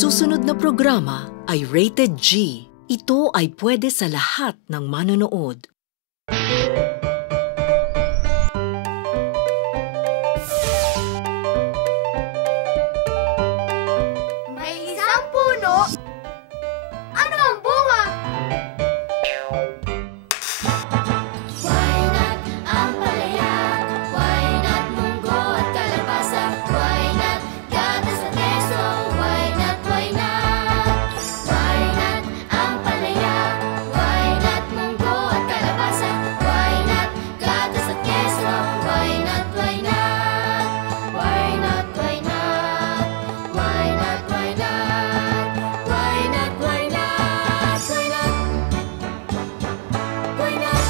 susunod na programa ay rated G. Ito ay pwede sa lahat ng manonood. May isang puno. Ano ang bunga? Why not ampalaya? Why not munggo at kalabasa? Why not gatas at keso? Why not, why not? Why not ampalaya? Why not munggo at kalabasa? Why not gatas at keso? Why not, why not? Why not, why not? Why not, why not? Why not, why not? Why not? Why not?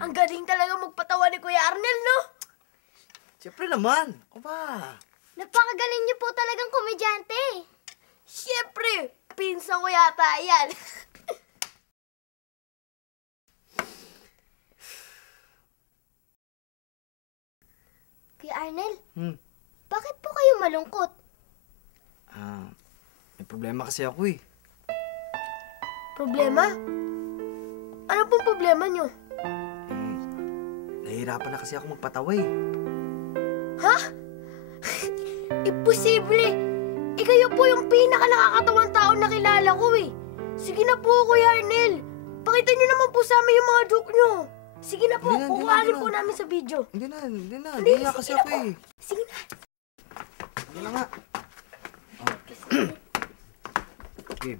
Ang galing talaga magpatawa ni Kuya Arnel, no? Siyempre naman. O ba? Napakagaling niyo po talagang komedyante. Siyempre, pinsan ko yata yan. Kuya Arnel, Hmm. bakit po kayo malungkot? May problema kasi ako eh. Problema? Ano pong problema nyo? Nahihirapan na kasi ako magpatawa eh. Ha? Imposible! Kayo po yung pinaka-nakakatawang tao na kilala ko eh. Sige na po, Kuya Arnel. Pakita nyo naman po sa amin yung mga joke nyo. Sige na po, Hindi na, hindi na, kukuhanin hindi po na. namin sa video. Hindi na. Hindi, Hindi kasi sige na ako po. eh. Sige na. Hindi na nga. Okay.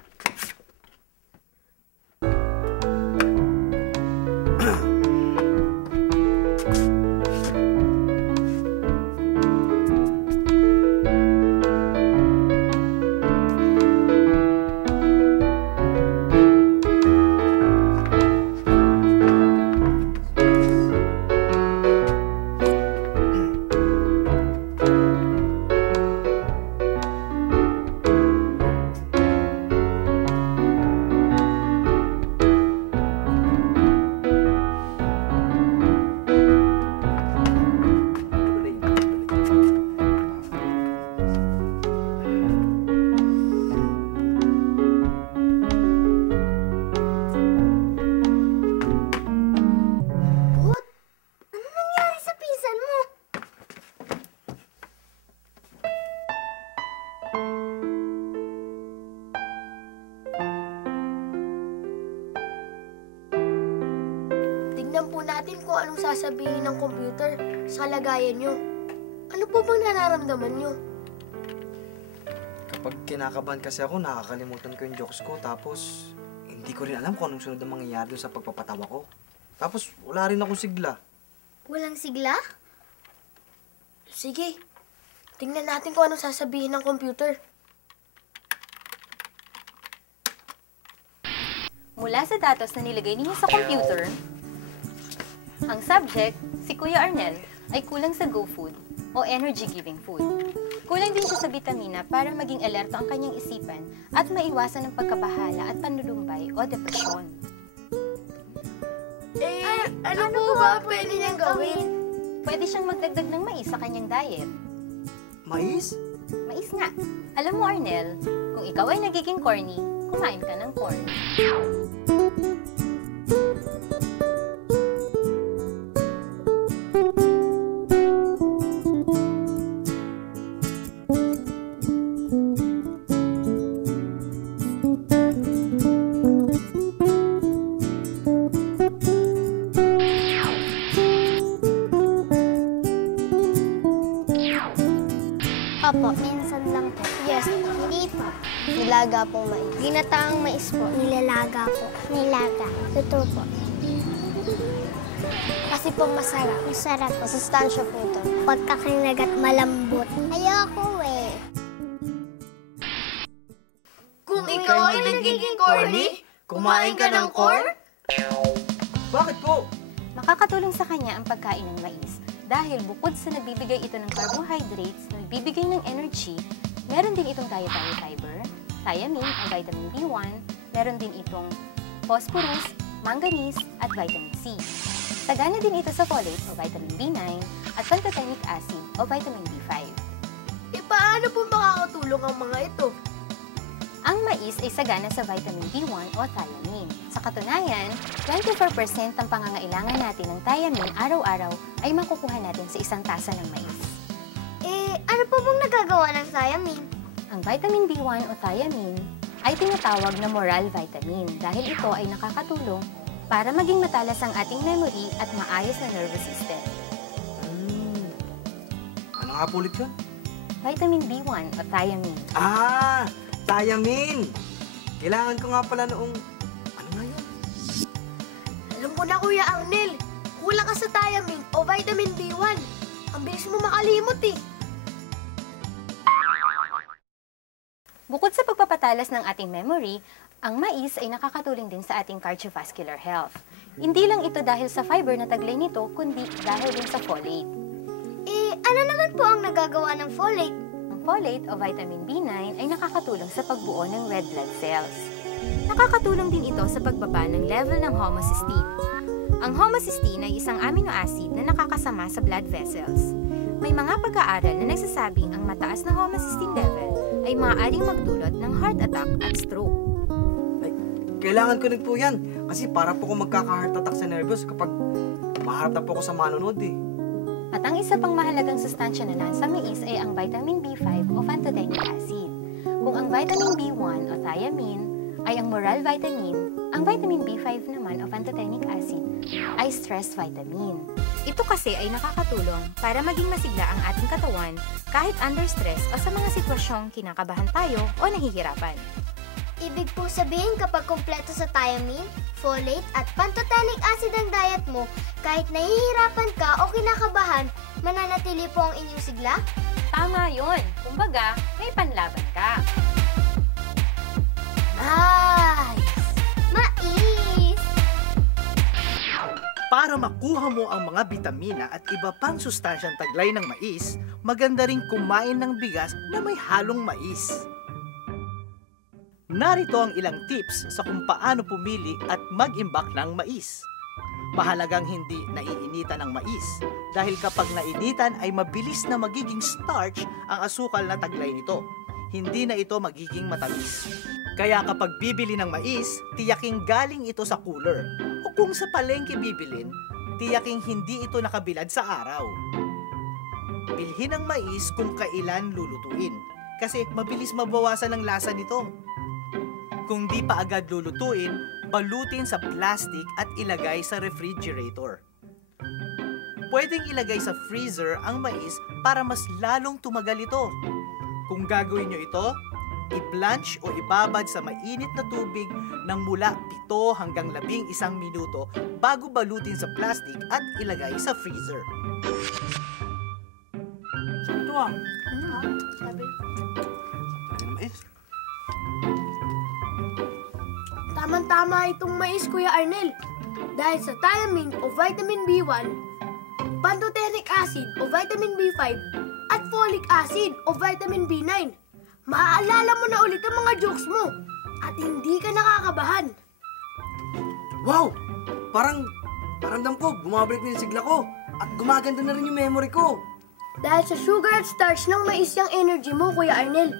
Ano nangyari sa pinsan mo? Tignan po natin kung anong sasabihin ng computer sa kalagayan nyo. Ano po bang nararamdaman nyo? Kapag kinakabahan kasi ako, nakakalimutan ko yung jokes ko. Tapos, hindi ko rin alam kung anong sunod ang mangyayari dun sa pagpapatawa ko. Tapos, wala rin akong sigla. Walang sigla? Sige, tingnan natin kung anong sasabihin ng computer. Mula sa datos na nilagay ninyo sa computer, ang subject, si Kuya Arnel, ay kulang sa GoFood o energy-giving food. Kulang din siya sa bitamina para maging alerto ang kanyang isipan at maiwasan ang pagkabahala at panlulumbay o depresyon. Ano po ba pwede niyang gawin? Pwede siyang magdagdag ng mais sa kanyang diet. Mais? Mais nga. Alam mo, Arnel, kung ikaw ay nagiging corny, kumain ka ng corn. Ulam lang po. Yes, hindi po. Nilaga pong mais. Ginataang mais po. Nilalaga po. Nilaga. Totoo po. Kasi po masarap. Masarap po. Sustansya po ito. Pagkakinagat malambot. Ayoko eh. Kung ikaw ay nagiging corny, kumain ka ng corn? Bakit po? Makakatulong sa kanya ang pagkain ng mais dahil bukod sa nagbibigay ito ng carbohydrates na nagbibigay ng energy, meron din itong dietary fiber, thiamine o vitamin B1, meron din itong phosphorus, manganese at vitamin C. Sagana din ito sa folate o vitamin B9 at pantothenic acid o vitamin B5. Paano po makakatulong ang mga ito? Ang mais ay sagana sa vitamin B1 o thiamine. Sa katunayan, 24% ng pangangailangan natin ng thiamine araw-araw ay makukuha natin sa isang tasa ng mais. Ano po bang nagagawa ng thiamine? Ang vitamin B1 o thiamine ay tinatawag na moral vitamin dahil ito ay nakakatulong para maging matalas ang ating memory at maayos na nervous system. Ano nga po ulit yun? Vitamin B1 o thiamine. Thiamine! Kailangan ko nga pala noong... Ano nga yun? Alam mo na, Kuya Arnel. Kulang ka sa thiamine o vitamin B1. Ang bilis mo makalimot eh. Bukod sa pagpapatalas ng ating memory, ang mais ay nakakatulong din sa ating cardiovascular health. Hindi lang ito dahil sa fiber na taglay nito, kundi dahil din sa folate. Ano naman po ang nagagawa ng folate? Ang folate o vitamin B9 ay nakakatulong sa pagbuo ng red blood cells. Nakakatulong din ito sa pagbaba ng level ng homocysteine. Ang homocysteine ay isang amino acid na nakakasama sa blood vessels. May mga pag-aaral na nagsasabing ang mataas na homocysteine level ay maaaring magdulot ng heart attack at stroke. Kailangan ko rin po yan. Kasi para po ko magkaka-heart attack sa nervous kapag maharap na po ako sa manonood eh. At ang isa pang mahalagang sustansya na nasa mais ay ang vitamin B5 o pantothenic acid. Kung ang vitamin B1 o thiamine ay ang moral vitamin, ang vitamin B5 naman o pantothenic acid ay stress vitamin. Ito kasi ay nakakatulong para maging masigla ang ating katawan kahit under stress o sa mga sitwasyong kinakabahan tayo o nahihirapan. Ibig po sabihin kapag kumpleto sa thiamine, folate at pantothenic acid ang diet mo, kahit nahihirapan ka o kinakabahan, mananatili po ang inyong sigla? Tama yun. Kumbaga, may panlaban ka. Nice! Mais! Para makuha mo ang mga bitamina at iba pang sustansyang taglay ng mais, maganda ring kumain ng bigas na may halong mais. Narito ang ilang tips sa kung paano pumili at mag-imbak ng mais. Mahalagang hindi naiinitan ang mais dahil kapag nainitan ay mabilis na magiging starch ang asukal na taglay nito. Hindi na ito magiging matamis. Kaya kapag bibili ng mais, tiyaking galing ito sa cooler. O kung sa palengke bibilin, tiyaking hindi ito nakabilad sa araw. Bilhin ang mais kung kailan lulutuin kasi mabilis mabawasan ang lasa nito. Kung di pa agad lulutuin, balutin sa plastic at ilagay sa refrigerator. Pwedeng ilagay sa freezer ang mais para mas lalong tumagal ito. Kung gagawin nyo ito, i-blanch o ibabad sa mainit na tubig ng mula 7 hanggang 11 minuto bago balutin sa plastic at ilagay sa freezer. Ito ah. Sabi. Mais. Tama-tama itong mais, Kuya Arnel. Dahil sa thiamine o vitamin B1, pantothenic acid o vitamin B5, at folic acid o vitamin B9, maaalala mo na ulit ang mga jokes mo at hindi ka nakakabahan. Wow! Parang paramdam ko, bumabalik na yung sigla ko at gumaganda na rin yung memory ko. Dahil sa sugar at starch ng mais yung energy mo, Kuya Arnel.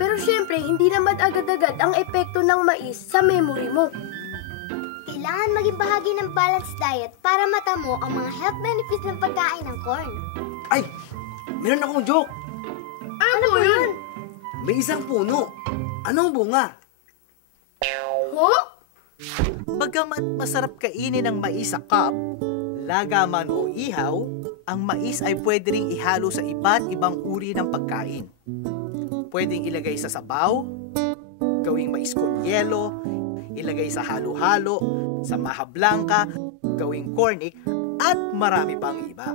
Pero syempre, hindi naman agad-agad ang epekto ng mais sa memory mo. Kailangan maging bahagi ng balanced diet para matamo ang mga health benefits ng pagkain ng corn. Ay! Meron akong joke! Ano po yun? May isang puno. Anong bunga? Huh? Bagamat masarap kainin ang mais sa cup, lagaman o ihaw, ang mais ay pwede ring ihalo sa iba't ibang uri ng pagkain. Pwedeng ilagay sa sabaw, gawing mais con yelo, ilagay sa halo-halo, sa maha blanca, gawing cornic, at marami pang iba.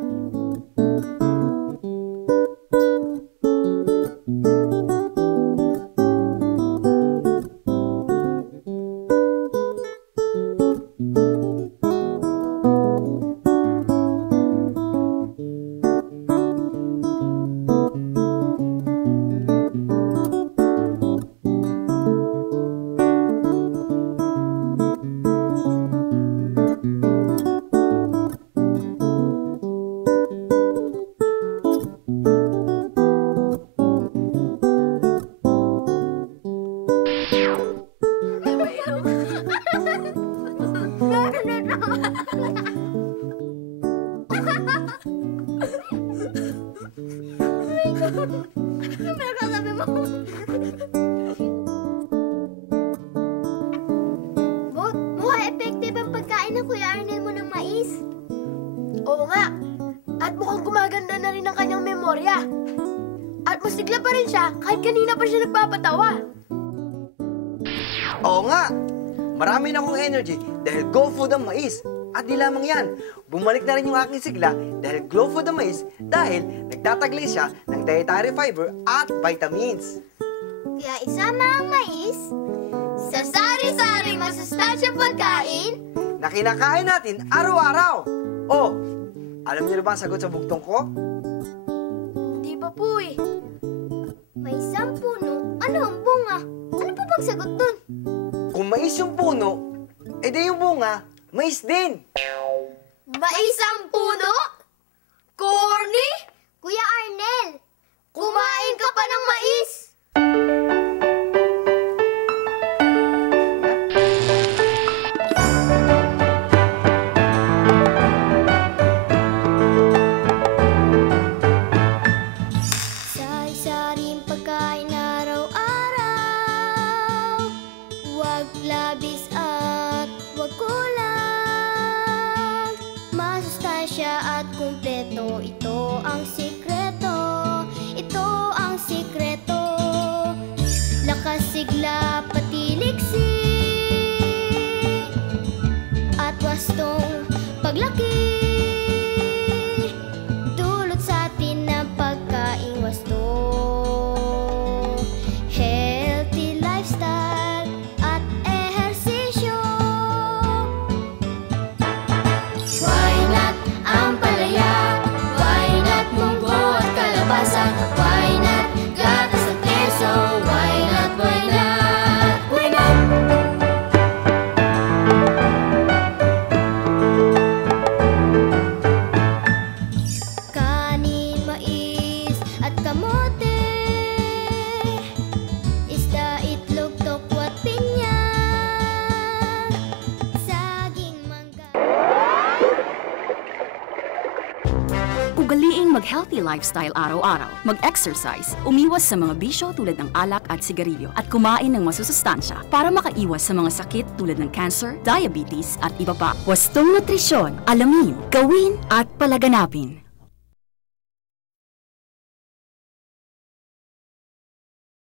Bot, mukhang effective ang pagkain ng Kuya Arnel mo ng mais. Oo nga. At mukhang gumaganda na rin ang kanyang memorya. At masigla pa rin siya kahit kanina pa siya nagpapatawa. Oo nga! Marami na akong energy dahil Go Food ang mais. At di lamang yan, bumalik na rin yung aking sigla dahil Glow Food ang mais dahil nagtataglay siya ng dietary fiber at vitamins. Kaya isama ang mais sa sari-sari masustansyang pagkain. Na kinakain natin araw-araw. Oh, alam niyo na ba ang sagot sa bugtong ko? Hindi pa po eh. May isang puno. Ano ang bunga? Ano po bang sagot dun? Kung mais yung puno, edi yung bunga, mais din. Mais ang puno? Corny? Kuya Arnel, kumain ka pa ng mais! Sari-saring pagkain araw-araw, huwag labis at huwag kulang. Masustansya at kumpleto, ito ang sikreto. Ito ang sikreto. Lakas, sigla, pati liksi, at wastong paglaki. Dulot sa atin ng pagkaing wasto. Healthy lifestyle at ehersisyo. Why not ang palaya? Why not munggo at kalabasa? Why not gatas at keso? Why not, why not? Why not? Kanin, mais at kamote, isda, itlog, tokwa at pinya, saging, mangga. Ugaliing mag-healthy lifestyle araw-araw, mag-exercise, umiwas sa mga bisyo tulad ng alak at sigarilyo, at kumain ng masusustansya para makaiwas sa mga sakit tulad ng cancer, diabetes at iba pa. Wastong nutrisyon, alamin, gawin at palaganapin.